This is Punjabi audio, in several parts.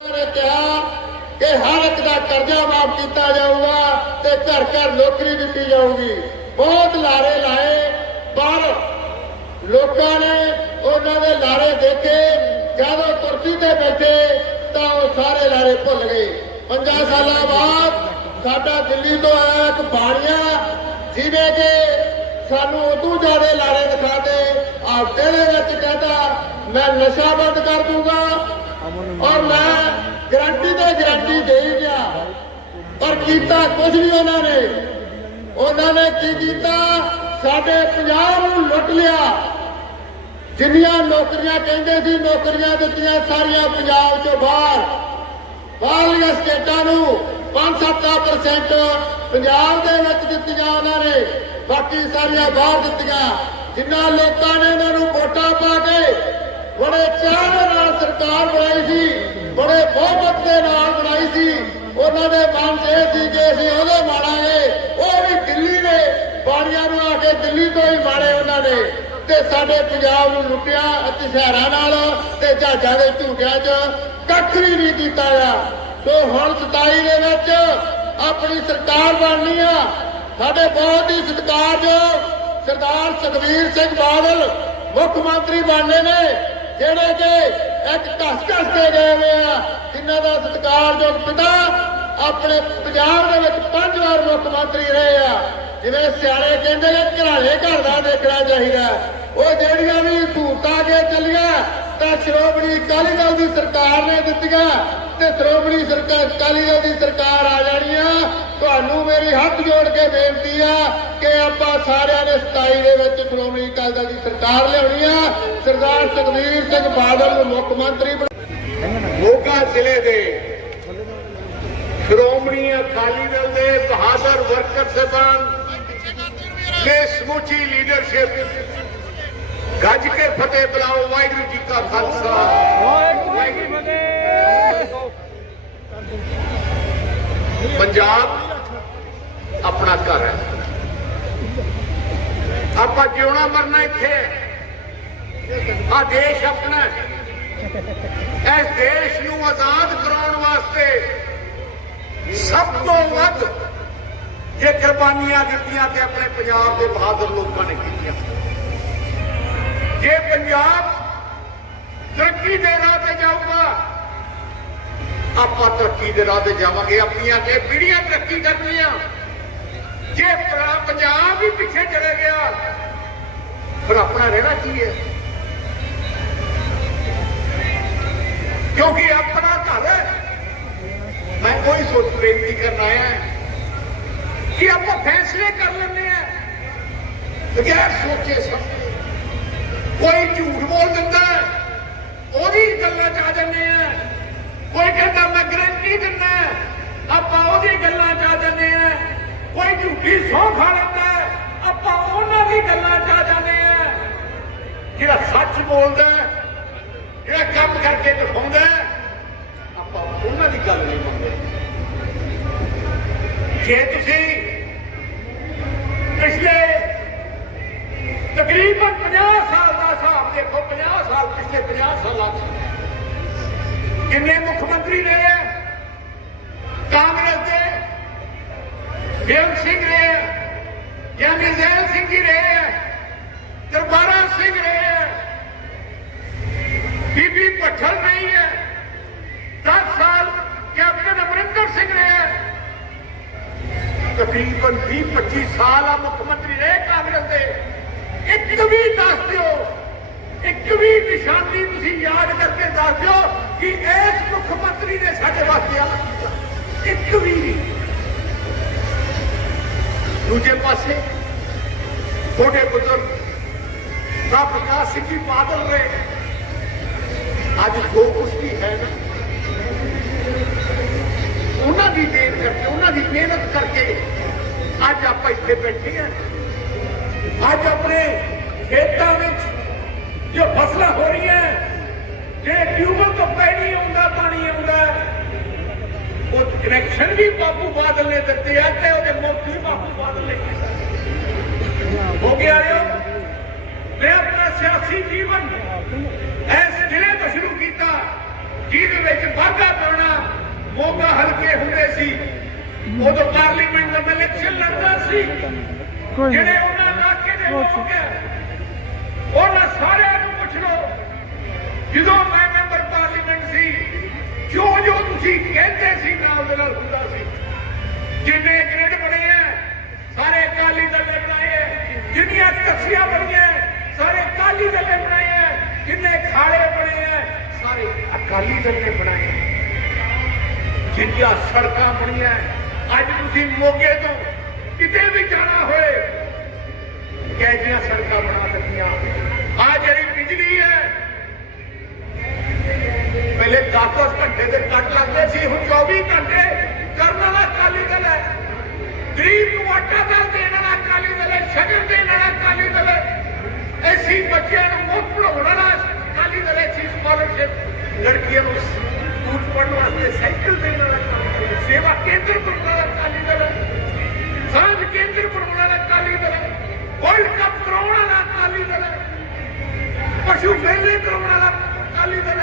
ਨੇ ਕਿਹਾ ਕਿ ਹਰ ਇੱਕ ਦਾ ਕਰਜ਼ਾ ਮਾਫ ਕੀਤਾ ਜਾਊਗਾ ਤੇ ਘਰ ਘਰ ਨੌਕਰੀ ਦਿੱਤੀ ਜਾਊਗੀ। ਬਹੁਤ ਲਾਰੇ ਲਾਏ, ਪਰ ਲੋਕਾਂ ਨੇ ਉਹਨਾਂ ਦੇ ਲਾਰੇ ਦੇਖੇ। ਜਦੋਂ ਕੁਰਸੀ ਤੇ ਬੈਠੇ ਤਾਂ ਉਹ ਸਾਰੇ ਲਾਰੇ ਭੁੱਲ ਗਏ। 50 ਸਾਲਾਂ ਬਾਅਦ ਸਾਡਾ ਦਿੱਲੀ ਤੋਂ ਆਇਆ ਇੱਕ ਬਾਣੀਆ ਜਿਵੇਂ ਕਿ ਸਾਨੂੰ ਉਦੋਂ ਜ਼ਿਆਦਾ ਲਾਰੇ ਦਿਖਾਤੇ। ਹਫ਼ਤੇ ਦੇ ਵਿੱਚ ਕਹਿੰਦਾ, ਮੈਂ ਨਸ਼ਾ ਬੰਦ ਕਰ ਦੂੰਗਾ ਔਰ ਮੈਂ ਗਰੰਟੀ ਤੇ ਗਰੰਟੀ ਦੇ ਗਿਆ ਪਰ ਕੀਤਾ ਕੁਝ ਨਹੀਂ ਉਹਨਾਂ ਨੇ। ਉਹਨਾਂ ਨੇ ਕੀ ਕੀਤਾ? ਸਾਡੇ ਪੰਜਾਬ ਨੂੰ ਲੁੱਟ ਲਿਆ। ਜਿੰਨੀਆਂ ਨੌਕਰੀਆਂ ਕਹਿੰਦੇ ਸੀ, ਨੌਕਰੀਆਂ ਦਿੱਤੀਆਂ ਸਾਰੀਆਂ ਪੰਜਾਬ ਚੋਂ ਬਾਹਰ। ਬਾਹਰਲੀਆਂ ਸਟੇਟਾਂ ਨੂੰ 5-7% ਪੰਜਾਬ ਦੇ ਵਿੱਚ ਦਿੱਤੀਆਂ ਉਹਨਾਂ ਨੇ। ਬਾਕੀ ਸਾਰੀਆਂ ਬਾਹਰ ਦਿੱਤੀਆਂ। ਜਿੰਨਾ ਲੋਕਾਂ ਨੇ ਇਹਨਾਂ ਨੂੰ ਵੋਟਾਂ ਪਾ ਕੇ ਬੜੇ ਚਾਹ ਦੇ ਨਾਲ ਸਰਕਾਰ ਬਣਾਈ ਸੀ, ਬੜੇ ਬਹੁਮਤ ਦੇ ਨਾਲ ਬਣਾਈ ਸੀ। ਉਹਨਾਂ ਦੇ ਮਨ 'ਚ ਇਹ ਸੀ ਕਿ ਅਸੀਂ ਉਹਦੇ ਮਾਰਾਂਗੇ। ਉਹ ਵੀ ਦਿੱਲੀ ਦੇ ਬਾਣੀਆਂ ਨੂੰ ਆ ਕੇ ਦਿੱਲੀ ਤੋਂ ਹੀ ਮਾਰੇ ਉਹਨਾਂ ਨੇ। ਤੇ ਸਾਡੇ ਪੰਜਾਬ ਨੂੰ ਲੁੱਟਿਆ ਅਤੇ ਨਾਲ ਤੇ ਜਹਾਜ਼ਾਂ ਦੇ ਝੂਟਿਆਂ 'ਚ ਕੱਖ ਵੀ ਨਹੀਂ ਕੀਤਾ ਗਿਆ ਸੋ ਹੁਣ 27 ਦੇ ਵਿੱਚ ਆਪਣੀ ਸਰਕਾਰ ਬਣਨੀ ਆ। ਸਾਡੇ ਬਹੁਤ ਹੀ ਸਤਿਕਾਰਯੋਗ ਸਰਦਾਰ ਸੁਖਬੀਰ ਸਿੰਘ ਬਾਦਲ ਮੁੱਖ ਮੰਤਰੀ ਬਣਨੇ ਨੇ। ਜਿਹੜੇ ਕਿ ਇੱਕ ਘਸ ਘਸ ਕੇ ਗਏ ਹੋਏ ਆ, ਜਿਨ੍ਹਾਂ ਦਾ ਸਤਿਕਾਰਯੋਗ ਪਿਤਾ ਆਪਣੇ ਪੰਜਾਬ ਦੇ ਵਿੱਚ ਪੰਜ ਵਾਰ ਮੁੱਖ ਮੰਤਰੀ ਰਹੇ ਆ, ਜਿਵੇਂ ਸਿਆਣੇ ਕਹਿੰਦੇ ਨੇ ਘਰਾਲੇ ਘਰ ਦਾ ਦੇਖਣਾ ਚਾਹੀਦਾ। ਉਹ ਜਿਹੜੀਆਂ ਵੀ ਸਹੂਲਤਾਂ ਕੇ ਚੱਲੀਆਂ, ਤਾਂ ਸ਼੍ਰੋਮਣੀ ਅਕਾਲੀ ਦਲ ਦੀ ਸਰਕਾਰ ਨੇ ਦਿੱਤੀਆਂ ਤੇ ਸ਼੍ਰੋਮਣੀ ਸਰਕਾਰ ਅਕਾਲੀ ਦਲ ਦੀ ਸਰਕਾਰ ਆ ਹੱਥ ਜੋੜ ਕੇ ਬੇਨਤੀ ਆ ਕਿ ਆਪਾਂ ਸਾਰਿਆਂ ਨੇ 27 ਦੇ ਵਿੱਚ ਸ਼੍ਰੋਮਣੀ ਅਕਾਲੀ ਦਲ ਦੀ ਸਰਕਾਰ ਲਿਆਉਣੀ ਆ। ਸਰਦਾਰ ਸੁਖਬੀਰ ਸਿੰਘ ਬਾਦਲ ਨੂੰ ਮੁੱਖ ਮੰਤਰੀ ਮੋਗਾ ਜ਼ਿਲ੍ਹੇ ਦੇ ਸ਼੍ਰੋਮਣੀ ਅਕਾਲੀ ਦਲ ਦੇ ਬਹਾਦਰ ਵਰਕਰ ਸਹਿਬਾਨ ਤੇ ਸਮੁੱਚੀ ਲੀਡਰਸ਼ਿਪ ਗੱਜ ਕੇ ਫਤਿਹ ਬੁਲਾਓ। ਵਾਹਿਗੁਰੂ ਜੀ ਕਾ ਖਾਲਸਾ। ਵਾਹਿਗੁਰੂ ਜੀ ਪੰਜਾਬ ਆਪਣਾ ਘਰ ਹੈ ਆਪਾਂ ਜਿਉਣਾ ਮਰਨਾ ਇੱਥੇ ਹੈ ਆ ਦੇਸ਼ ਆਪਣਾ ਹੈ ਇਸ ਦੇਸ਼ ਨੂੰ ਆਜ਼ਾਦ ਕਰਾਉਣ ਵਾਸਤੇ ਸਭ ਤੋਂ ਵੱਧ ਜੇ ਕੁਰਬਾਨੀਆਂ ਦਿੱਤੀਆਂ ਤੇ ਆਪਣੇ ਪੰਜਾਬ ਦੇ ਬਹਾਦਰ ਲੋਕਾਂ ਨੇ ਕੀਤੀਆਂ ਜੇ ਪੰਜਾਬ ਤਰੱਕੀ ਦੇ ਰਾਹ ਤੇ ਜਾਊਗਾ ਆਪਾਂ ਤਰੱਕੀ ਦੇ ਰਾਹ ਤੇ ਜਾਵਾਂਗੇ ਆਪਣੀਆਂ ਕੇ ਪੀੜ੍ਹੀਆਂ ਤਰੱਕੀ ਕਰਨੀਆਂ ਜੇ ਪਰਾ- ਪੰਜਾਬ ਹੀ ਪਿੱਛੇ ਚਲੇ ਗਿਆ ਫਿਰ ਆਪਣਾ ਰਹਿਣਾ ਕੀ ਹੈ ਕਿਉਂਕਿ ਆਪਣਾ ਘਰ ਹੈ ਮੈਂ ਕੋਈ ਸੋਚ ਬੇਨਤੀ ਕਰਨ ਆਇਆ ਕਿ ਆਪਾਂ ਫੈਸਲੇ ਕਰ ਲੈਂਦੇ ਆ ਬਗੈਰ ਸੋਚੇ ਸਮਝੇ ਕੋਈ ਝੂਠ ਬੋਲ ਦਿੰਦਾ ਹੈ, ਉਹਦੀ ਗੱਲਾਂ ਚ ਆ ਜਾਂਦੇ ਆ ਕੋਈ ਕਹਿੰਦਾ ਮੈਂ ਗਰੰਟੀ ਦਿੰਦਾ ਹੈ, ਆਪਾਂ ਉਹਦੀ ਗੱਲਾਂ ਚ ਆ ਜਾਂਦੇ ਆ ਕੋਈ ਝੂਠੀ ਸੌਂ ਖਾ ਲੈਂਦਾ ਆਪਾਂ ਉਹਨਾਂ ਦੀ ਗੱਲਾਂ ਚ ਆ ਜਾਂਦੇ ਆ ਜਿਹੜਾ ਸੱਚ ਬੋਲਦਾ ਜਿਹੜਾ ਕੰਮ ਕਰਕੇ ਦਿਖਾਉਂਦਾ ਆਪਾਂ ਉਹਨਾਂ ਦੀ ਗੱਲ ਨਹੀਂ ਮੰਨਦੇ। ਜੇ ਤੁਸੀਂ ਪਿਛਲੇ ਤਕਰੀਬਨ 50 ਸਾਲ ਦਾ ਹਿਸਾਬ ਦੇਖੋ 50 ਸਾਲ, ਪਿਛਲੇ 50 ਸਾਲਾਂ ਚ ਕਿੰਨੇ ਮੁੱਖ ਮੰਤਰੀ ਰਹੇ ਕਾਂਗਰਸ ਦੇ ਬੇਅੰਤ ਸਿੰਘ ਰਹੇ ਆ ਜਾਂ ਨਿਰਜੈਲ ਸਿੰਘ ਜੀ ਰਹੇ ਆ ਦਰਬਾਰਾ ਸਿੰਘ ਰਹੇ ਆ ਬੀਬੀ ਪੱਠਲ ਰਹੀ ਹੈ 10 ਸਾਲ ਕੈਪਟਨ ਅਮਰਿੰਦਰ ਸਿੰਘ ਰਹੇ ਤਕਰੀਬਨ 20 25 ਸਾਲ ਆ ਮੁੱਖ ਮੰਤਰੀ ਰਹੇ ਕਾਂਗਰਸ ਦੇ। ਇੱਕ ਵੀ ਦੱਸ ਦਿਓ, ਇੱਕ ਵੀ ਨਿਸ਼ਾਨੀ ਤੁਸੀਂ ਯਾਦ ਕਰਕੇ ਦੱਸ ਦਿਓ ਕਿ ਇਸ ਮੁੱਖ ਮੰਤਰੀ ਨੇ ਸਾਡੇ ਵਾਸਤੇ ਆ ਇੱਕ ਵੀ ਦੂਜੇ ਪਾਸੇ ਛੋਟੇ ਬਜ਼ੁਰਗ ਦਾ ਪ੍ਰਕਾਸ਼ ਸਿੰਘ ਜੀ ਬਾਦਲ ਰਹੇ ਅੱਜ ਜੋ ਕੁਝ ਵੀ ਹੈ ਨਾ, ਉਹਨਾਂ ਦੀ ਦੇਣ ਕਰਕੇ, ਉਹਨਾਂ ਦੀ ਮਿਹਨਤ ਕਰਕੇ ਅੱਜ ਆਪਾਂ ਇੱਥੇ ਬੈਠੇ ਆ ਅੱਜ ਆਪਣੇ ਖੇਤਾਂ ਵਿੱਚ ਜੋ ਫਸਲਾਂ ਹੋ ਰਹੀਆਂ ਜੇ ਟਿਊਬਲ ਤੋਂ ਪੈਣੀ ਆਉਂਦਾ, ਪਾਣੀ ਆਉਂਦਾ, ਉਹ ਕਨੈਕਸ਼ਨ ਵੀ ਬਾਪੂ ਬਾਦਲ ਸਿਆਸੀ ਜੀਵਨ। ਇਸ ਜ਼ਿਲ੍ਹੇ ਤੋਂ ਸ਼ੁਰੂ ਕੀਤਾ ਜਿਹਦੇ ਵਿੱਚ ਵਾਧਾ ਕਰਨ ਮੋਗਾ ਹਲਕੇ ਹੁੰਦੇ ਸੀ। ਉਦੋਂ ਪਾਰਲੀਮੈਂਟ ਦਾ ਇਲੈਕਸ਼ਨ ਲੜਦਾ ਸੀ। ਜਿਹੜੇ ਉਹਨਾਂ ਇਲਾਕੇ ਦੇ ਲੋਕ ਉਹਨਾਂ ਸਾਰਿਆਂ ਨੂੰ ਪੁੱਛ ਲਓ ਜਦੋਂ ਮੈਂ ਮੈਂਬਰ ਪਾਰਲੀਮੈਂਟ ਸੀ ਜੋ ਜੋ ਤੁਸੀਂ ਕਹਿੰਦੇ ਸੀ ਨਾਲ ਦੇ ਨਾਲ ਹੁੰਦਾ ਸੀ। ਜਿੰਨੇ ਗ੍ਰਿਡ ਬਣੇ ਆ ਸਾਰੇ ਅਕਾਲੀ ਦਲ ਨੇ ਬਣਾਏ ਜਿੰਨੀਆਂ ਕੱਸੀਆਂ ਬਣੀਆਂ ਸਾਰੇ ਅਕਾਲੀ ਦਲ ਨੇ ਬਣਾਏ ਆ ਜਿੰਨੇ ਖਾੜੇ ਬਣੇ ਆ ਸਾਰੇ ਅਕਾਲੀ ਦਲ ਨੇ ਬਣਾਈਆਂ ਆ ਜਿੰਨੀਆਂ ਸੜਕਾਂ ਬਣੀਆਂ, ਅੱਜ ਤੁਸੀਂ ਮੋਗੇ ਤੋਂ ਕਿਤੇ ਵੀ ਜਾਣਾ ਹੋਏ ਕਿਹੜੀਆਂ ਸੜਕਾਂ ਬਣਾ ਦਿੱਤੀਆਂ? ਆ ਜਿਹੜੀ ਬਿਜਲੀ ਹੈ, ਪਹਿਲੇ 10-10 ਘੰਟੇ ਦੇ ਕੱਟ ਲੱਗਦੇ ਸੀ, ਹੁਣ 24 ਘੰਟੇ ਕਰਨ ਵਾਲਾ ਅਕਾਲੀ ਦਲ ਹੈ। ਗਰੀਬ ਨੂੰ ਆਟਾ ਦਾਲ ਦੇਣ ਵਾਲਾ ਅਕਾਲੀ ਦਲ ਹੈ, ਸ਼ਗਨ ਦੇਣ ਵਾਲਾ ਅਕਾਲੀ ਦਲ ਹੈ। ਐਸੀ ਬੱਚਿਆਂ ਨੂੰ ਮੁੱਖ ਪੜਾਉਣ ਵਾਲਾ ਅਕਾਲੀ ਦਲ ਹੈ ਐਸੀ ਸਕਾਲਰਸ਼ਿਪ ਲੜਕੀਆਂ ਨੂੰ ਸਕੂਲ ਪੜ੍ਹਨ ਵਾਸਤੇ ਸਾਈਕਲ ਦੇਣ ਵਾਲਾ ਅਕਾਲੀ ਸੇਵਾ ਕੇਂਦਰ ਬਣਾਉਣ ਵਾਲਾ ਅਕਾਲੀ ਦਲ ਸਾਂਝ ਕੇਂਦਰ ਬਣਾਉਣ ਵਾਲਾ ਅਕਾਲੀ ਦਲ ਵਰਲਡ ਕੱਪ ਕਰਾਉਣ ਵਾਲਾ ਅਕਾਲੀ ਦਲ ਪਸ਼ੂ ਮੇਲੇ ਕਰਾਉਣ ਵਾਲਾ ਅਕਾਲੀ ਦਲ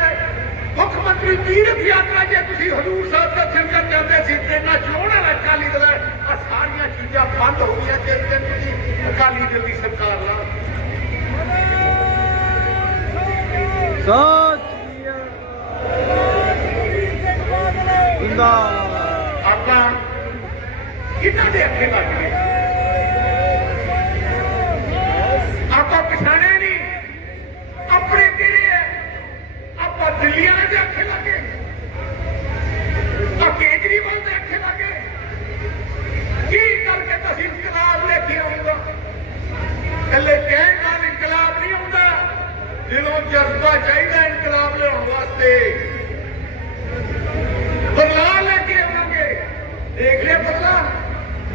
ਮੁੱਖ ਮੰਤਰੀ ਤੀਰਥ ਯਾਤਰਾ ਜੇ ਤੁਸੀਂ ਹਜ਼ੂਰ ਸਾਹਿਬ ਦਾ ਦਰਸ਼ਨ ਕਰਨ ਜਾਂਦੇ ਸੀ ਟ੍ਰੇਨਾਂ ਚਲਾਉਣ ਵਾਲਾ ਅਕਾਲੀ ਦਲ ਹੈ। ਆ ਸਾਰੀਆਂ ਚੀਜ਼ਾਂ ਬੰਦ ਹੋ ਗਈਆਂ ਜਿਸ ਦਿਨ ਤੁਸੀਂ ਅਕਾਲੀ ਦਲ ਦੀ ਸਰਕਾਰ ਨਾਲ। ਸੋਚੀਆ ਜਿੰਦਾ ਆਪਾਂ ਕਿਹਨਾਂ ਦੇ ਅੱਖੇ ਲੱਗ ਗਏ ਆਪਾਂ ਪਛਾਣੇ ਨਹੀਂ ਆਪਣੇ ਕਿਹੜੇ ਹੈ ਆਪਾਂ ਦਿੱਲੀਆਂ ਦੇ ਅੱਖੇ ਲੱਗੇ ਆ ਕੇਜਰੀਵਾਲ ਦੇ ਅੱਖੇ ਲੱਗੇ ਕੀ ਕਰਕੇ ਤੁਸੀਂ ਇਨਕਲਾਬ ਲੈ ਕੇ ਆਉਂਗਾ ਕੱਲੇ ਕਹਿਣ ਨਾਲ ਇਨਕਲਾਬ ਨਹੀਂ ਆਉਂਦਾ ਦਿਲੋਂ ਜਜ਼ਬਾ ਚਾਹੀਦਾ ਇਨਕਲਾਬ ਲਿਆਉਣ ਵਾਸਤੇ ਬਦਲਾ ਲੈ ਕੇ ਆਵਾਂਗੇ ਦੇਖ ਲਿਆ ਬਦਲਾ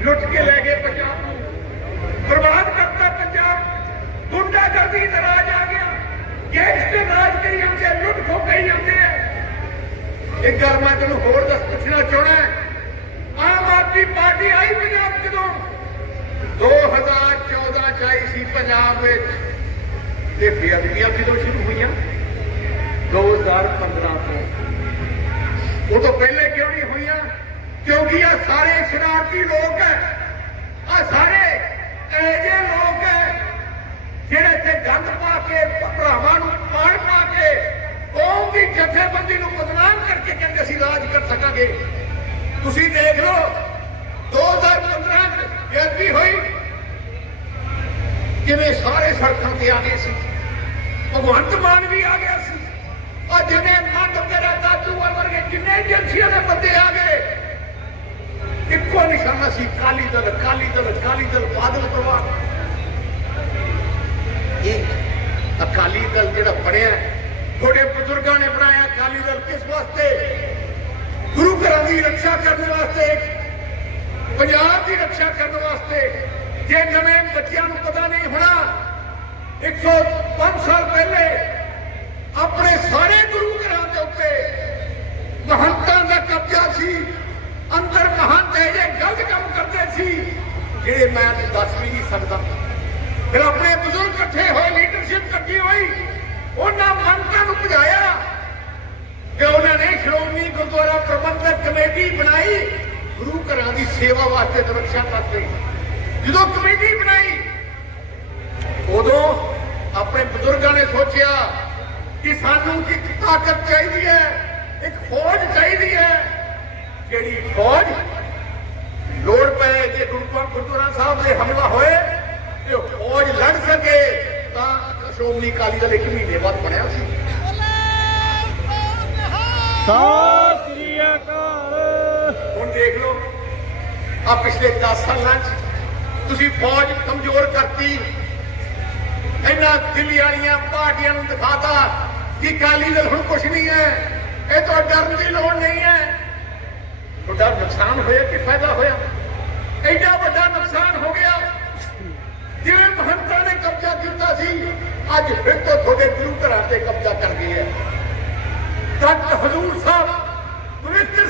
ਲੁੱਟ ਕੇ ਲੈ ਗਏ ਪੰਜਾਬ ਨੂੰ ਬਰਬਾਦ ਕਰਤਾ ਪੰਜਾਬ ਗੁੰਡਾਗਰਦੀ ਦਾ ਰਾਜ ਆ ਗਿਆ ਗੈਂਗਸਟਰ ਰਾਜ ਕਰੀ ਜਾਂਦੇ ਲੁੱਟ ਖੋ ਕਰੀ ਜਾਂਦੇ ਆ ਇੱਕ ਗੱਲ ਮੈਂ ਤੈਨੂੰ ਹੋਰ ਦੱਸ ਪੁੱਛਣਾ ਚਾਹਣਾ ਆਮ ਆਦਮੀ ਪਾਰਟੀ ਆਈ ਪੰਜਾਬ ਜਦੋਂ 2014 ਚ ਆਈ ਸੀ ਪੰਜਾਬ ਵਿੱਚ। ਤੇ ਬੇਅਦਬੀਆਂ ਕਦੋਂ ਸ਼ੁਰੂ ਹੋਈਆਂ। 2015 ਤੋਂ। ਉਹ ਤੋਂ ਪਹਿਲੇ ਕਿਉਂ ਨਹੀਂ ਹੋਈਆਂ? ਕਿਉਂਕਿ ਆ ਸਾਰੇ ਸ਼ਰਾਰਤੀ ਲੋਕ ਹੈ। ਆ ਸਾਰੇ ਇਹ ਜਿਹੇ ਲੋਕ ਹੈ ਜਿਹੜੇ ਇੱਥੇ ਗੰਦ ਪਾ ਕੇ, ਭਰਾਵਾਂ ਨੂੰ ਪਾਣ ਪਾ ਕੇ ਕੌਮ ਦੀ ਜਥੇਬੰਦੀ ਨੂੰ ਬਦਨਾਮ ਕਰਕੇ ਕਹਿੰਦੇ ਅਸੀਂ ਰਾਜ ਕਰ ਸਕਾਂਗੇ ਤੁਸੀਂ ਦੇਖ ਲਓ 2015 ਚ ਬੇਅਦਬੀ ਹੋਈ ਕਿਵੇਂ ਸਾਰੇ ਸੜਕਾਂ ਤੇ ਆ ਗਏ ਸੀ ਭਗਵੰਤ ਮਾਨ ਵੀ ਆ ਗਿਆ ਸੀ ਆ ਜਿੰਨੇ ਮੰਡ ਤੇਰਾ ਦਾਦੂ ਵਰਗੇ ਜਿੰਨੇ ਏਜੰਸੀਆਂ ਦੇ ਬੰਦੇ ਆ ਗਏ ਇੱਕੋ ਨਿਸ਼ਾਨਾ ਸੀ ਕਾਲੀ ਦਲ ਕਾਲੀ ਦਲ ਕਾਲੀ ਦਲ ਬਾਦਲ ਪਰਿਵਾਰ ਇਹ ਅਕਾਲੀ ਦਲ ਜਿਹੜਾ ਬਣਿਆ ਤੁਹਾਡੇ ਬਜ਼ੁਰਗਾਂ ਨੇ ਬਣਾਇਆ ਅਕਾਲੀ ਦਲ ਕਿਸ ਵਾਸਤੇ? ਗੁਰੂ ਘਰਾਂ ਦੀ ਰੱਖਿਆ ਕਰਨ ਵਾਸਤੇ, ਪੰਜਾਬ ਦੀ ਰੱਖਿਆ ਕਰਨ ਵਾਸਤੇ। ਜੇ ਨਵੇਂ ਬੱਚਿਆਂ ਨੂੰ ਪਤਾ ਨਹੀਂ ਹੋਣਾ 105 ਸਾਲ ਪਹਿਲੇ ਆਪਣੇ ਸਾਰੇ ਗੁਰੂ ਘਰਾਂ ਦੇ ਉੱਤੇ ਮਹੰਤਾਂ ਦਾ ਕਬਜ਼ਾ ਸੀ, ਅੰਦਰ ਮਹੰਤ ਇਹ ਜੇ ਗਲਤ ਕੰਮ ਕਰਦੇ ਸੀ, ਜਿਹੜੇ ਮੈਂ ਦੱਸ ਵੀ ਨਹੀਂ ਸਕਦਾ। ਫਿਰ ਆਪਣੇ ਬਜ਼ੁਰਗ ਇਕੱਠੇ ਹੋਏ ਲੀਡਰਸ਼ਿਪ ਇਕੱਠੀ ਹੋਈ ਉਹਨਾਂ ਮਹੰਤਾਂ ਨੂੰ ਭਜਾਇਆ ਕਿ ਉਹਨਾਂ ਨੇ ਸ਼੍ਰੋਮਣੀ ਗੁਰਦੁਆਰਾ ਪ੍ਰਬੰਧਕ ਕਮੇਟੀ ਬਣਾਈ, ਗੁਰੂ ਘਰਾਂ ਦੀ ਸੇਵਾ ਵਾਸਤੇ ਤੇ ਵਾਸਤੇ ਜਦੋਂ ਕਮੇਟੀ ਬਣਾਈ, ਉਦੋਂ ਆਪਣੇ ਬਜ਼ੁਰਗਾਂ ਨੇ ਸੋਚਿਆ ਕਿ ਸਾਨੂੰ ਇੱਕ ਤਾਕਤ ਚਾਹੀਦੀ ਹੈ, ਇੱਕ ਫੌਜ ਚਾਹੀਦੀ ਹੈ, ਜਿਹੜੀ ਫੌਜ ਲੋੜ ਪਏ ਜੇ ਗੁਰੂ ਗੁਰਦੁਆਰਾ ਸਾਹਿਬ ਦੇ ਹਮਲਾ ਹੋਏ, ਤੇ ਫੌਜ ਲੜ ਸਕੇ ਤਾਂ ਸ਼੍ਰੋਮਣੀ ਅਕਾਲੀ ਦਲ ਇੱਕ ਮਹੀਨੇ ਬਾਅਦ ਬਣਿਆ ਸੀ। ਹੁਣ ਦੇਖ ਲਓ ਆ ਪਿਛਲੇ 10 ਸਾਲਾਂ 'ਚ ਤੁਸੀਂ ਫੌਜ ਕਮਜ਼ੋਰ ਕਰਤੀ। ਇਹਨਾਂ ਦਿੱਲੀ ਵਾਲੀਆਂ ਪਾਰਟੀਆਂ ਨੂੰ ਦਿਖਾਤਾ ਕਿ ਕਾਲੀ ਦਲ ਹੁਣ ਕੁਝ ਨਹੀਂ ਹੈ। ਇਹ ਤੋਂ ਡਰਨ ਦੀ ਲੋੜ ਨਹੀਂ ਹੈ। ਤੁਹਾਡਾ ਨੁਕਸਾਨ ਹੋਇਆ ਕਿ ਫਾਇਦਾ ਹੋਇਆ? ਐਡਾ ਵੱਡਾ ਨੁਕਸਾਨ ਹੋ ਗਿਆ ਜਿਵੇਂ ਮਹੰਤਾਂ ਨੇ ਕਬਜ਼ਾ ਕੀਤਾ ਸੀ ਅੱਜ ਫਿਰ ਤੋਂ ਤੁਹਾਡੇ ਗੁਰੂ ਘਰਾਂ ਤੇ ਕਬਜ਼ਾ ਕਰ ਗਏ ਹੈ। ਤਖਤ ਹਜ਼ੂਰ ਸਾਹਿਬ ਪਵਿੱਤਰ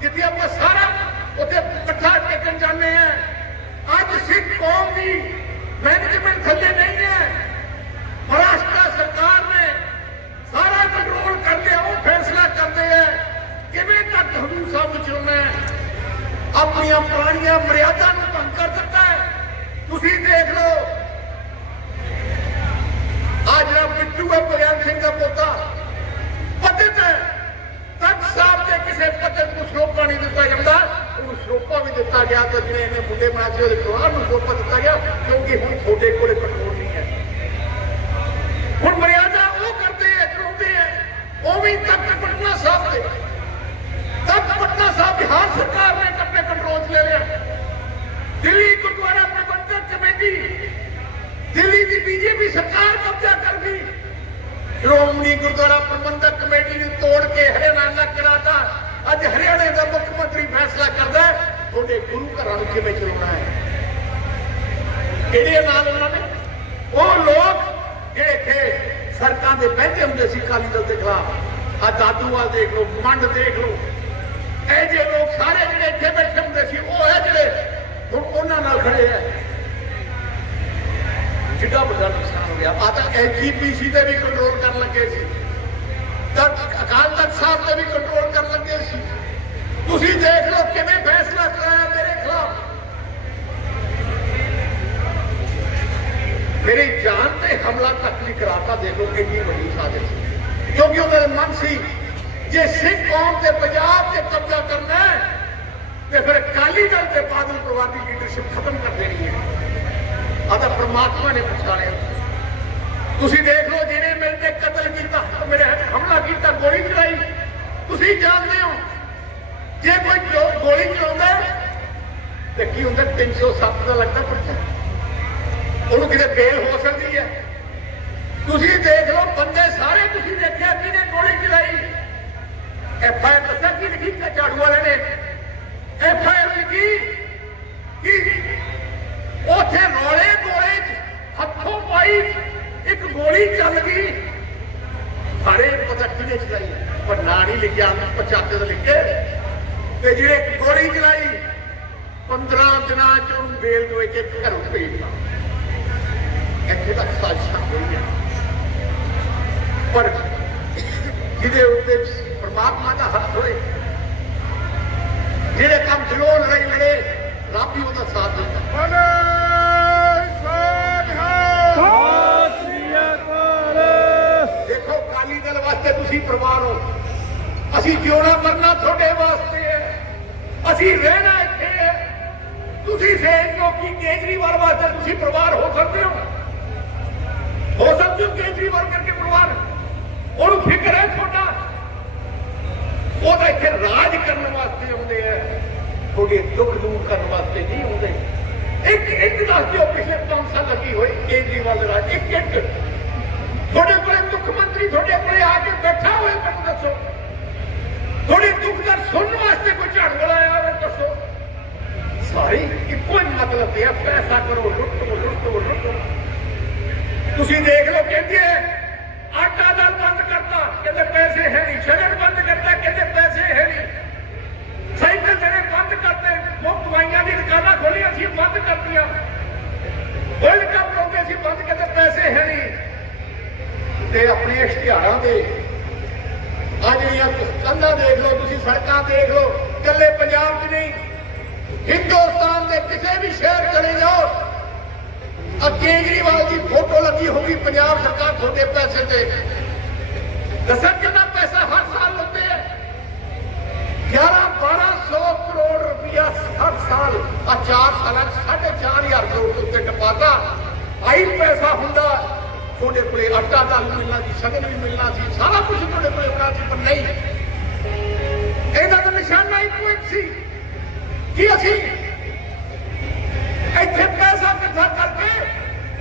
ਜਿੱਥੇ ਆਪਾਂ ਸਾਰਾ ਉੱਥੇ ਇਕੱਠਾ ਟੇਕਣ ਜਾਂਦੇ ਆ ਅੱਜ ਸਿੱਖ ਕੌਮ ਦੀ ਮੈਨੇਜਮੈਂਟ ਥੱਲੇ ਨਹੀਂ ਹੈ। ਮਹਾਰਾਸ਼ਟਰ ਸਰਕਾਰ ਨੇ ਸਾਰਾ ਕੰਟਰੋਲ ਕਰ ਲਿਆ ਉਹ ਫੈਸਲਾ ਕਰਦੇ ਆ ਕਿਵੇਂ ਤਖਤ ਆਪਣੀਆਂ ਪੁਰਾਣੀਆਂ ਮਰਿਆਦਾ ਨੂੰ ਭੰਗ ਕਰ ਦਿੱਤਾ ਹੈ। ਤੁਸੀਂ ਦੇਖ ਲਓ ਆ ਜਿਹੜਾ ਬਿੱਟੂ ਹੈ ਬਰਿਆਨ ਸਿੰਘ ਦਾ ਪੋਤਾ ਪਤਿਤ ਹੈ ਤੱਕ ਸਾਹਿਬ ਦੇ ਕਿਸੇ ਪਤਿਤ ਨੂੰ ਸਰੋਪਾ ਨਹੀਂ ਦਿੱਤਾ ਜਾਂਦਾ ਉਹਨੂੰ ਸਰੋਪਾ ਵੀ ਦਿੱਤਾ ਗਿਆ ਤੇ ਜਿਹੜੇ ਇਹਨੇ ਮੁੰਡੇ ਬਣਾ ਕੇ ਉਹਦੇ ਪਰਿਵਾਰ ਨੂੰ ਸਰੋਪਾ ਦਿੱਤਾ ਗਿਆ ਕਿਉਂਕਿ ਹੁਣ ਤੁਹਾਡੇ ਕੋਲੇ ਕੰਟਰੋਲ ਨਹੀਂ ਹੈ ਹੁਣ ਮਰਿਆਦਾ ਉਹ ਕਰਦੇ ਆ ਚਲਾਉਂਦੇ ਆ ਉਹ ਵੀ ਤੱਕ ਪਟਨਾ ਸਾਹਿਬ ਦੇ ਤੱਕ ਪਟਨਾ ਸਾਹਿਬ ਬਿਹਾਰ ਸਰਕਾਰ ਨੇ ਆਪਣੇ ਕੰਟਰੋਲ 'ਚ ਲੈ ਲਿਆ ਦਿੱਲੀ ਗੁਰਦੁਆਰਾ ਪ੍ਰਬੰਧਕ ਕਮੇਟੀ ਦਿੱਲੀ ਦੀ ਬੀਜੇਪੀ ਸਰਕਾਰ ਕਬਜ਼ਾ ਕਰ ਗਈ ਸ਼੍ਰੋਮਣੀ ਗੁਰਦੁਆਰਾ ਪ੍ਰਬੰਧਕ ਕਮੇਟੀ ਨੂੰ ਤੋੜ ਕੇ ਹਰਿਆਣਾ ਕਰਾਤਾ। ਅੱਜ ਹਰਿਆਣੇ ਦਾ ਮੁੱਖ ਮੰਤਰੀ ਫੈਸਲਾ ਕਰਦਾ ਤੁਹਾਡੇ ਗੁਰੂ ਘਰਾਂ ਨੂੰ ਕਿਵੇਂ ਚਲਾਉਣਾ ਹੈ? ਕਿਹੜੇ ਨਾਲ ਉਹਨਾਂ ਨੇ? ਉਹ ਲੋਕ ਜਿਹੜੇ ਇੱਥੇ ਸੜਕਾਂ ਦੇ ਬਹਿੰਦੇ ਹੁੰਦੇ ਸੀ ਕਾਲੀ ਦਲ ਦੇ ਖਿਲਾਫ ਆ ਦਾਦੂਵਾਲ ਦੇਖ ਲਓ, ਮੰਡ ਦੇਖ ਲਓ। ਇਹ ਜੇ ਲੋਕ ਸਾਰੇ ਜਿਹੜੇ ਇੱਥੇ ਬੈਠੇ ਹੁੰਦੇ ਸੀ, ਉਹ ਹੈ ਜਿਹੜੇ ਹੁਣ ਉਹਨਾਂ ਨਾਲ ਖੜੇ ਆ। ਕਿੱਡਾ ਵੱਡਾ ਗਿਆ ਆ ਤਾਂ ਐਜੀਪੀਸੀ ਤੇ ਵੀ ਕੰਟਰੋਲ ਕਰਨ ਲੱਗੇ ਸੀ ਤਾਂ ਅਕਾਲ ਤਖਤ ਸਾਹਿਬ ਤੇ ਵੀ ਕੰਟਰੋਲ ਕਰਨ ਲੱਗੇ ਸੀ ਤੁਸੀਂ ਦੇਖ ਲਓ ਕਿਵੇਂ ਫੈਸਲਾ ਕਰਾਇਆ ਮੇਰੇ ਖਿਲਾਫ ਮੇਰੀ ਜਾਨ ਤੇ ਹਮਲਾ ਤੱਕ ਵੀ ਕਰਾਤਾ ਦੇਖੋ ਕਿੰਨੀ ਵੱਡੀ ਸਾਜ਼ਿਸ਼ ਸੀ। ਕਿਉਂਕਿ ਉਹਨਾਂ ਦਾ ਮਨ ਸੀ ਜੇ ਸਿੱਖ ਕੌਮ ਤੇ ਪੰਜਾਬ ਤੇ ਕਬਜ਼ਾ ਕਰਨਾ ਹੈ ਤੇ ਫਿਰ ਅਕਾਲੀ ਦਲ ਤੇ ਬਾਦਲ ਪਰਿਵਾਰ ਦੀ ਲੀਡਰਸ਼ਿਪ ਖਤਮ ਕਰ ਦੇਣੀ ਹੈ ਆ ਤਾਂ ਪ੍ਰਮਾਤਮਾ ਨੇ ਪਛਾਣਿਆ ਤੁਸੀਂ ਦੇਖ ਲਓ ਜਿਹੜੇ ਮੇਰੇ ਤੇ ਕਤਲ ਕੀਤਾ, ਮੇਰੇ ਹਮਲਾ ਕੀਤਾ, ਗੋਲੀ ਚਲਾਈ। ਤੁਸੀਂ ਜਾਣਦੇ ਹੋ, ਜੇ ਕੋਈ ਗੋਲੀ ਚਲਾਉਂਦਾ ਤੇ ਕੀ ਹੁੰਦਾ 307 ਦਾ ਲੱਗਦਾ ਪਰਚਾ। ਉਹਨੂੰ ਕਿਤੇ ਬੇਲ ਹੋ ਸਕਦੀ ਹੈ। ਤੁਸੀਂ ਦੇਖ ਲਓ, ਬੰਦੇ ਸਾਰੇ ਤੁਸੀਂ ਦੇਖਿਆ ਕਿਹਨੇ ਗੋਲੀ ਚਲਾਈ। ਐਫ ਆਈ ਆਰ ਦੱਸਿਆ ਕੀ ਲਿਖੀ ਝਾੜੂ ਵਾਲੇ ਨੇ। ਐਫ ਆਈ ਆਰ ਲਿਖੀ ਕਿ ਉਥੇ ਰੋਲੇ ਗੋਲੇ ਹੱਥੋਂ ਪਾਈ ਇੱਕ ਗੋਲੀ ਚੱਲ ਗਈ। ਸਾਰੇ ਪਤਾ ਕਿਹਨੇ ਚਲਾਈ ਪਰ ਨਾਂ ਨਹੀਂ ਲਿਖਿਆ ਪਛਾਤੇ ਦਾ ਲਿਖੇ। ਤੇ ਜਿਹੜੇ ਗੋਲੀ ਚਲਾਈ 15 ਦਿਨਾਂ ਚ ਬੇਲ ਦੇ ਕੇ ਘਰੋਂ ਭੇਜਤਾ ਇੱਥੇ ਤੱਕ ਸਾਜ਼ਿਸ਼ਾਂ ਹੋਈਆਂ ਪਰ ਜਿਹਦੇ ਉੱਤੇ ਪਰਮਾਤਮਾ ਦਾ ਹੱਥ ਹੋਏ ਜਿਹੜੇ ਕੰਮ ਜਲੋ ਲੜਾਈ ਲੜੇ, ਰੱਬ ਹੀ ਉਹਦਾ ਸਾਥ ਦਿੰਦਾ। ਸਤਿ ਸ੍ਰੀ ਅਕਾਲ ਦੇਖੋ ਕਾਲੀ ਦਲ ਵਾਸਤੇ ਤੁਸੀਂ ਪਰਿਵਾਰ ਹੋ ਅਸੀਂ ਜਿਉਣਾ ਮਰਨਾ ਤੁਹਾਡੇ ਵਾਸਤੇ? ਹੈ ਅਸੀਂ ਰਹਿਣਾ ਇੱਥੇ। ਹੈ ਤੁਸੀਂ ਸੇਠ ਜੋ ਕੇਜਰੀਵਾਲ ਵਾਸਤੇ ਤੁਸੀਂ ਪਰਿਵਾਰ ਹੋ ਸਕਦੇ ਹੋ? ਹੋ ਸਕਦੇ ਹੋ ਕੇਜਰੀਵਾਲ ਕਰਕੇ ਪਰਿਵਾਰ? ਉਹਨੂੰ ਫਿਕਰ ਹੈ ਤੁਹਾਡਾ? ਉਹ ਤਾਂ ਇੱਥੇ ਰਾਜ ਕਰਨ ਵਾਸਤੇ ਆਉਂਦੇ ਆ। ਤੁਹਾਡੇ ਦੁੱਖ ਦੂਰ ਕਰਨ ਵਾਸਤੇ ਨਹੀਂ ਆਉਂਦੇ। ਇੱਕ ਇੱਕ ਦੱਸ ਦਿਓ, ਪਿਛਲੇ 5 ਸਾਲ ਲੱਗੀ ਹੋਈ ਕੇਜਰੀਵਾਲ ਰਾਜ? ਇੱਕ ਇੱਕ। ਤੁਹਾਡੇ ਕੋਲੇ ਮੁੱਖ ਮੰਤਰੀ, ਤੁਹਾਡੇ ਕੋਲੇ ਆ ਕੇ ਬੈਠਾ ਹੋਇਆ ਮੈਨੂੰ ਦੱਸੋ ਤੁਹਾਡੇ ਦੁੱਖ ਸੁਣਨ ਵਾਸਤੇ ਕੋਈ ਝਾੜੂ ਵਾਲਾ ਹੋਵੇ, ਦੱਸੋ। ਸਾਰੇ ਇੱਕੋ ਹੀ ਮਤਲਬ ਹੈ, ਪੈਸਾ ਕਰੋ, ਲੁੱਟੋ ਲੁੱਟੋ ਲੁੱਟੋ ਤੁਸੀਂ ਦੇਖ ਲਓ, ਕਹਿੰਦੇ ਆਟਾ ਦਾਲ ਬੰਦ ਕਰਤਾ, ਕਹਿੰਦੇ ਪੈਸੇ ਹੈ ਨਹੀਂ, ਸ਼ਗਨ ਬੰਦ ਕਰਤਾ, ਕਹਿੰਦੇ ਪੈਸੇ ਹੈ ਨਹੀਂ। ਸਾਈਕਲ ਜਿਹੜੇ ਬੰਦ ਕਰਤੇ ਮੁਫਤ ਦਵਾਈਆਂ ਦੀ ਦੁਕਾਨਾਂ ਖੋਲੀਆਂ ਸੀ, ਬੰਦ ਕਰਤੀਆਂ। ਵਰਲਡ ਕੱਪ ਲਾਉਂਦੇ ਸੀ, ਬੰਦ, ਕਹਿੰਦੇ ਪੈਸੇ ਹੈ ਨਹੀਂ। ਤੇ ਆਪਣੇ ਇਸ਼ਤਿਹਾਰਾਂ ਦੇ ਆ ਜਿਹੜੀਆਂ ਕੰਧਾਂ ਦੇਖ ਲਓ, ਤੁਸੀਂ ਸੜਕਾਂ ਦੇਖ ਲਓ, ਇਕੱਲੇ ਪੰਜਾਬ 'ਚ ਨਹੀਂ, ਹਿੰਦੁਸਤਾਨ ਦੇ ਕਿਸੇ ਵੀ ਸ਼ਹਿਰ ਚਲੇ ਜਾਓ। ਆ ਕੇਜਰੀਵਾਲ ਦੀ ਫੋਟੋ ਲੱਗੀ ਹੋਗੀ ਪੰਜਾਬ ਸਰਕਾਰ ਤੁਹਾਡੇ ਪੈਸੇ ਤੇ। ਦੱਸਾਂ ਕਿੰਨਾ ਪੈਸਾ ਹਰ ਸਾਲ ਲੈਂਦੇ ਆ? 11 1200 ਕਰੋੜ ਰੁਪਇਆ ਹਰ ਸਾਲ। ਆ 4 ਸਾਲਾਂ 'ਚ ਸਾਢੇ ਚਾਰ ਹਜ਼ਾਰ ਕਰੋੜ ਤੋਂ ਉੱਤੇ ਟਪਾਤਾ ਆਈ ਪੈਸਾ ਹੁੰਦਾ ਤੁਹਾਡੇ ਕੋਲੇ ਆਟਾ ਦਾਲ ਮਿਲਣਾ ਸੀ, ਸ਼ਗਨ ਵੀ ਮਿਲਣਾ ਸੀ, ਸਾਰਾ ਕੁਝ ਤੁਹਾਡੇ ਕੋਲੇ ਹੋਣਾ ਸੀ, ਪਰ ਨਹੀਂ। ਇਹਦਾ ਤਾਂ ਨਿਸ਼ਾਨਾ ਇੱਕੋ ਇੱਕ ਸੀ ਕਿ ਅਸੀਂ ਇੱਥੇ ਪੈਸਾ ਇਕੱਠਾ ਕਰਕੇ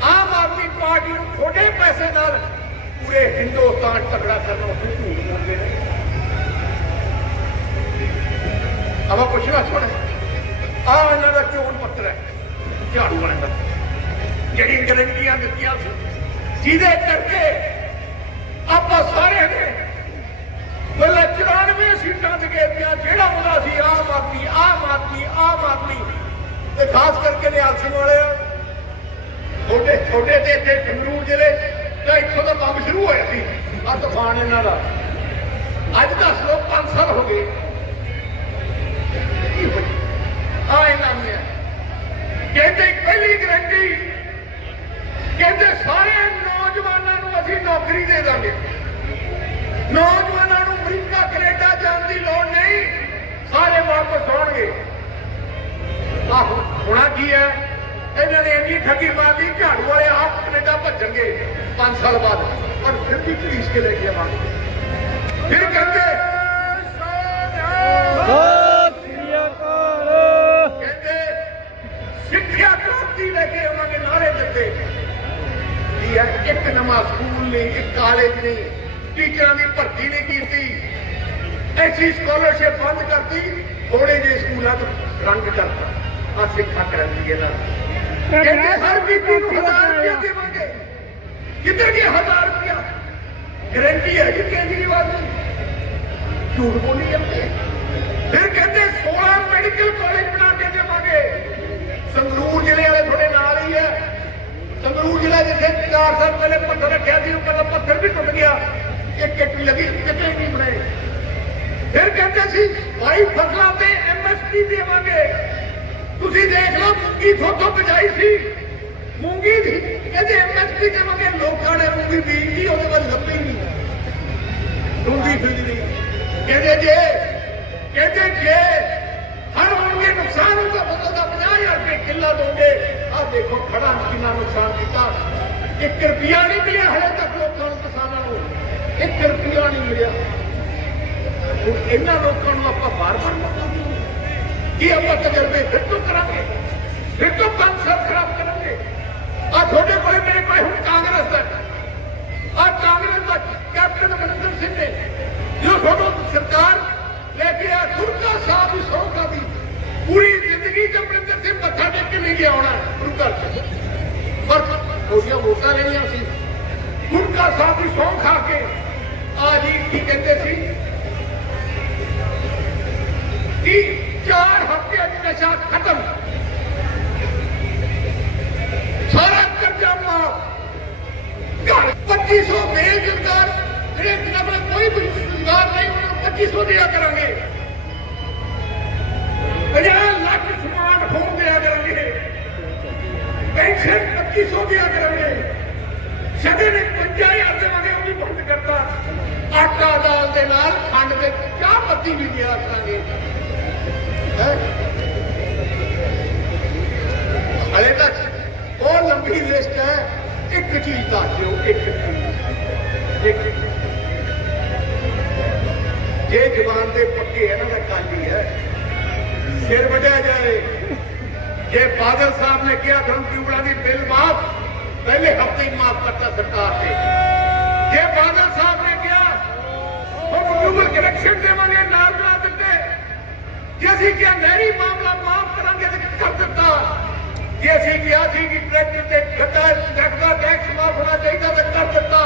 ਆਮ ਆਦਮੀ ਪਾਰਟੀ ਨੂੰ ਥੋੜੇ ਪੈਸੇ ਨਾਲ ਪੂਰੇ ਹਿੰਦੁਸਤਾਨ ਤਕੜਾ ਕਰਨਾ ਉਹ ਝੂਠ ਬੋਲਦੇ ਨੇ। ਆਵਾ ਪੁੱਛਣਾ ਛੋੜ ਆ ਇਹਨਾਂ ਦਾ ਚੋਣ ਪੱਤਰ ਹੈ, ਝਾੜੂ ਵਾਲੇ ਦਾ। ਜਿਹੜੀਆਂ ਗਰੰਟੀਆਂ ਦਿੱਤੀਆਂ ਸੀ। ਜਿਹਦੇ ਕਰਕੇ ਆਪਾਂ ਸਾਰਿਆਂ ਨੇ ਮਤਲਬ 94 ਸੀਟਾਂ ਤੇ ਗਏ ਜਿਹੜਾ ਹੁੰਦਾ ਸੀ ਆਮ ਆਦਮੀ ਆਮ ਆਦਮੀ ਆਮ ਆਦਮੀ। ਤੇ ਖਾਸ ਕਰਕੇ ਨਿਹਾਲ ਸਿੰਘ ਵਾਲੇ ਛੋਟੇ ਛੋਟੇ ਤੇ ਇੱਥੇ ਸੰਗਰੂਰ ਜ਼ਿਲ੍ਹੇ 'ਚ, ਤਾਂ ਇੱਥੋਂ ਦਾ ਕੰਮ ਸ਼ੁਰੂ ਹੋਇਆ ਸੀ। ਆ ਤੂਫਾਨ ਇਹਨਾਂ ਦਾ। ਅੱਜ 10 ਲੋਕ 5 ਸਾਲ ਹੋ ਗਏ। ਨਹੀਂ ਇੱਕ ਕਾਲਜ ਨਹੀਂ ਟੀਚਰਾਂ ਦੀ ਭਰਤੀ ਨਹੀਂ ਕੀਤੀ। ਐਸੀ ਸਕਾਲਰਸ਼ਿਪ ਬੰਦ ਕਰਤੀ ਥੋੜੇ ਜਿਹੇ ਸਕੂਲਾਂ ਤੋਂ ਰੰਗ ਕਰਤਾ। ਆ ਸਿੱਖਾ ਕ੍ਰਾਂਤੀ ਇਹਨਾਂ ਕਹਿੰਦੇ ਹਰ ਬੀਬੀ ਨੂੰ ਹਜ਼ਾਰ ਰੁਪਇਆ ਦੇਵਾਂਗੇ। ਕਿੱਧਰ ਗਿਆ ਹਜ਼ਾਰ ਰੁਪਇਆ? ਗਰੰਟੀ ਹੈ ਕਿ ਕੇਜਰੀਵਾਲ ਦੀ ਝੂਠ ਬੋਲੀ ਜਾਂਦੇ। ਫਿਰ ਕਹਿੰਦੇ 16 ਮੈਡੀਕਲ ਕਾਲਜ ਬਣਾ ਕੇ ਦੇਵਾਂਗੇ। ਸੰਗਰੂਰ ਜ਼ਿਲ੍ਹੇ ਵਾਲੇ ਤੁਹਾਡੇ ਨਾਲ ਹੀ ਹੈ। ਸੰਗਰੂਰ ਜ਼ਿਲ੍ਹਾ ਜਿੱਥੇ 4 ਸਾਲ ਪਹਿਲੇ ਪੱਥਰ ਰੱਖਿਆ ਸੀ, ਉਹ ਕਹਿੰਦਾ ਪੱਥਰ ਵੀ ਟੁੱਟ ਗਿਆ। ਇੱਕ ਇੱਟ ਲੱਗੀ, ਕਿਤੇ ਨਹੀਂ ਬਣੇ ਫਿਰ ਕਹਿੰਦੇ ਸੀ, ਭਾਈ ਫਸਲਾਂ ਤੇ ਐਮਐਸਪੀ ਦੇਵਾਂਗੇ। ਤੁਸੀਂ ਦੇਖ ਲਓ, ਮੂੰਗੀ ਥੋਥੋਂ ਬਜਾਈ ਸੀ। ਮੂੰਗੀ ਦੀ, ਕਹਿੰਦੇ ਐਮਐਸਪੀ ਦੇਵਾਂਗੇ, ਲੋਕਾਂ ਨੇ ਮੂੰਗੀ ਬੀਜੀ ਉਹਦੇ ਵੱਲ ਲੱਭੀ ਨਹੀਂ। ਡੂੰਗੀ ਫਿਰਦੀ ਕਹਿੰਦੇ ਜੇ ਕਹਿੰਦੇ ਜੇ ਹਰ ਹੋਣਗੇ ਨੁਕਸਾਨ ਹੋਊਗਾ ਫਸਲ ਦਾ 50000 ਰੁਪਏ ਕਿੱਲਾ ਦੋਗੇ ਆ ਦੇਖੋ ਖੜਾ ਕਿੰਨਾ ਨੁਕਸਾਨ ਕੀਤਾ 1 ਰੁਪਿਆ ਨਹੀਂ ਮਿਲਿਆ ਹਲੇ ਤੱਕ ਲੋਕਾਂ ਨੂੰ ਕਿਸਾਨਾਂ ਨੂੰ 1 ਰੁਪਿਆ ਨਹੀਂ ਮਿਲਿਆ ਹੁਣ ਇਹਨਾਂ ਲੋਕਾਂ ਨੂੰ ਆਪਾਂ ਬਾਰ-ਬਾਰ ਮੌਕਾ ਕੀ ਆਪਾਂ ਤਜਰਬੇ ਫਿਰ ਤੋਂ ਕਰਾਂਗੇ? ਫਿਰ ਤੋਂ ਕੰਮ ਸਭ ਖਰਾਬ ਕਰਾਂਗੇ। ਆ ਤੁਹਾਡੇ ਕੋਲੇ ਮੇਰੇ ਕੋਲ ਹੁਣ ਕਾਂਗਰਸ ਦਾ ਆ ਕਾਂਗਰਸ ਦਾ ਕੈਪਟਨ ਅਮਰਿੰਦਰ ਸਿੰਘ ਨੇ, ਜੋ ਤੁਹਾਨੂੰ ਸਰਕਾਰ ਲੈ ਕੇ ਆ ਗੁਰਕਾ ਸਾਹਿਬ ਦੀ ਸੌਂਕਾ ਦੀ ਪੂਰੀ ਜ਼ਿੰਦਗੀ ਚ ਅਮਰਿੰਦਰ ਸਿੰਘ ਮੱਥਾ ਟੇਕ ਕੇ ਨਹੀਂ ਗਿਆ ਹੋਣਾ ਗੁਰੂ ਘਰ ਚ ਪਰ ਥੋੜੀਆਂ ਵੋਟਾਂ ਲੈਣੀਆਂ ਸੀ ਗੁਰਕਾ ਸਾਹਿਬ ਦੀ ਸੌਂ ਖਾ ਕੇ ਆ ਜੀ ਕੀ ਕਹਿੰਦੇ ਸੀ ਕਿ ਚਾਰ ਹਫ਼ਤੇ ਚ ਨਸ਼ਾ ਖਤਮ ਸਾਰਾ ਕਰਜ਼ਾ ਮਾਫ ਘਰ 2500 ਬੇਰੁਜ਼ਗਾਰ ਜਿਹੜੇ ਜਿਨ੍ਹਾਂ ਕੋਲ ਕੋਈ ਵੀ ਰੁਜ਼ਗਾਰ ਨਹੀਂ ਉਹਨਾਂ ਨੂੰ 2500 ਦਿਆ ਕਰਾਂਗੇ 50 ਲੱਖ ਸਮਾਨ ਹੋਮ ਦਿਆ ਕਰਾਂਗੇ ਪੈਨਸ਼ਨ 2500 ਦਿਆ ਕਰਾਂਗੇ ਸਦੇ ਨੇ 5000 ਦੇਵਾਂਗੇ ਉਹ ਵੀ ਬੰਦ ਕਰਤਾ। ਆਟਾ ਦਾਲ ਦੇ ਨਾਲ ਖੰਡ ਦੇ ਚਾਹ ਪੱਤੀ ਵੀ ਦਿਆ ਕਰਾਂਗੇ। ਹਲੇ ਤੱਕ ਉਹ ਲੰਬੀ ਲਿਸਟ ਹੈ। ਇੱਕ ਚੀਜ਼ ਦੱਸ ਦਿਓ, ਇੱਕ ਚੀਜ਼। ਇੱਕ ਜੇ ਜਵਾਨ ਦੇ ਪੱਕੇ ਇਹਨਾਂ ਦਾ ਕਾਲੀ ਹੈ ਸਿਰ ਵੱਢਿਆ ਜਾਏ। ਜੇ ਬਾਦਲ ਸਾਹਿਬ ਨੇ ਕਿਹਾ ਧਮਕੀਉੜਾ ਦੀ ਬਿੱਲ ਮਾਫ, ਪਹਿਲੇ ਹਫ਼ਤੇ ਹੀ ਮਾਫ ਕਰਤਾ ਸਰਕਾਰ ਨੇ। ਜੇ ਬਾਦਲ ਸਾਹਿਬ ਨੇ ਕਿਹਾ, ਉਹ ਮਕਬੂਲ ਕਨੈਕਸ਼ਨ ਦੇਵਾਂਗੇ, ਨਾਲ ਬਣਾ ਦਿੱਤੇ। ਜੇ ਅਸੀਂ ਕਿਹਾ ਨਹਿਰੀ ਮਾਮਲਾ ਮਾਫ ਕਰਾਂਗੇ ਤੇ ਕਰ ਦਿੱਤਾ। ਜੇ ਅਸੀਂ ਕਿਹਾ ਸੀ ਕਿ ਟਰੈਕਟਰ ਤੇ ਗੱਡਾ ਗੱਡਾ ਟੈਕਸ ਮਾਫ ਹੋਣਾ ਚਾਹੀਦਾ ਤੇ ਕਰ ਦਿੱਤਾ।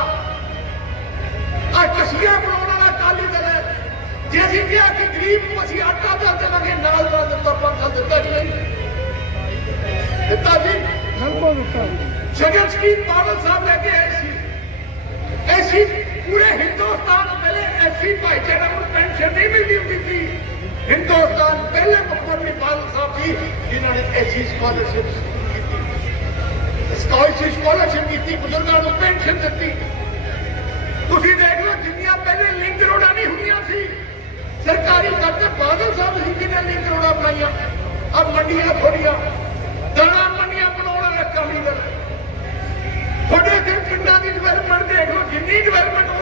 ਆ ਕਸੀਆਂ ਬਣਾਉਣ ਜੇ ਅਸੀਂ ਕਿਹਾ ਕਿ ਗਰੀਬ ਨੂੰ ਅਸੀਂ ਆਟਾ ਦਾ ਦੇਵਾਂਗੇ ਨਾਲ ਦਾ ਦਿੱਤਾ ਪੰਥਾ ਦਿੱਤਾ ਜੀ ਨਹੀਂ ਦਿੱਤਾ ਜੀ ਬਿਲਕੁਲ ਦਿੱਤਾ ਸ਼ਗਨ ਸਕੀਮ ਬਾਦਲ ਸਾਹਿਬ ਲੈ ਕੇ ਆਏ ਸੀ ਐਸੀ ਪੂਰੇ ਹਿੰਦੁਸਤਾਨ ਪਹਿਲੇ ਐਸੀ ਭਾਈਚਾਰਾ ਨੂੰ ਪੈਨਸ਼ਨ ਨਹੀਂ ਮਿਲਦੀ ਹੁੰਦੀ ਸੀ ਹਿੰਦੁਸਤਾਨ ਪਹਿਲੇ ਮੁੱਖ ਮੰਤਰੀ ਬਾਦਲ ਸਾਹਿਬ ਜੀ ਜਿਨ੍ਹਾਂ ਨੇ ਐਸੀ ਸਕਾਲਰਸ਼ਿਪ ਕੀਤੀ ਸਕਾਲਰਸ਼ਿਪ ਸਕਾਲਰਸ਼ਿਪ ਕੀਤੀ ਬਜ਼ੁਰਗਾਂ ਨੂੰ ਪੈਨਸ਼ਨ ਦਿੱਤੀ ਸਰਕਾਰੀ ਕਰਤੇ ਬਾਦਲ ਸਾਹਿਬ ਜੀ ਨੇ ਲਿੰਕ ਬਣਾਈਆਂ ਅਬ ਮੰਡੀਆਂ ਥੋੜੀਆਂ ਦਾਣਾ ਮੰਡੀਆਂ ਬਣਾਉਣ ਵਾਲਾ ਕਾਲੀ ਦਲ ਤੁਹਾਡੇ ਇੱਥੇ ਪਿੰਡਾਂ ਦੀ ਡਿਵੈਲਪਮੈਂਟ ਦੇਖ ਲਓ, ਜਿੰਨੀ ਡਿਵੈਲਪਮੈਂਟ